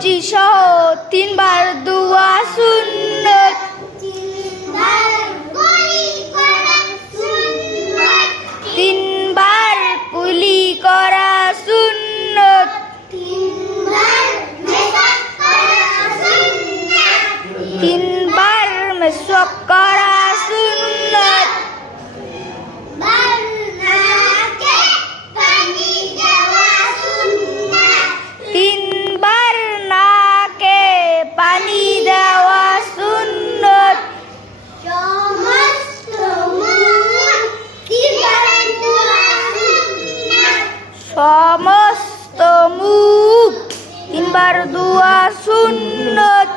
কবজি সহ 3 বার দোয়া সুন্নত। 3 বার কুলি করা সুন্নত। 3 বার মেসওয়াক করা সুন্নত। 3 বার নাকে পানি দেওয়া সুন্নত। সমস্ত মুখ 3 বার দোয়া সুন্নত।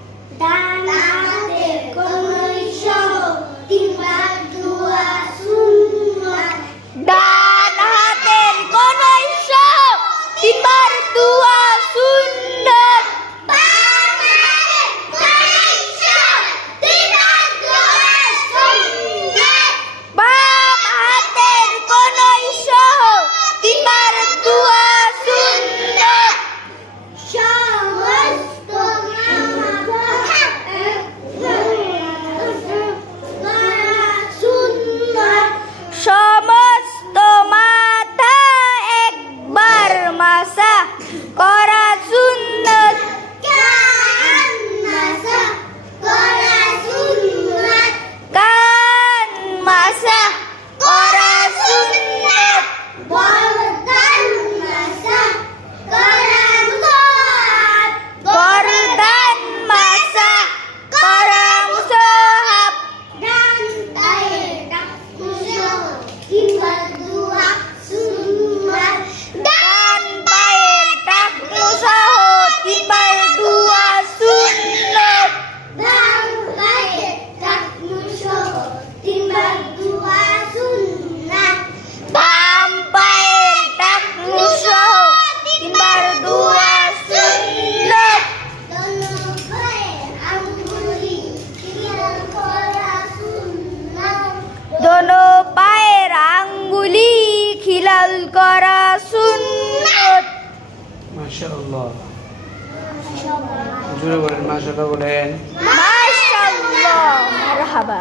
ডান হাতের কনুই সহ 3 বার দোয়া সুন্নত। বাম হাতের কনুই সহ 3 বার দোয়া সুন্নত। সমস্ত মাথা একবার মাসা করা সুন্নত। কান মাসা করা সুন্নত। গর্দান মাসা করা মুসাহাব। ডান পায়ের টাকনু সহ 3 বার দোয়া সুন্নত। বাম পায়ের টাকনু সহ 3 বার দোয়া সুন্নত। দোনো পায়ের আঙ্গুলি খিলাল করা সুন্নত। মাশাআল্লাহ। জোরে বলেন, মাশাআল্লাহ বলেন। মাশাআল্লাহ, মারহাবা।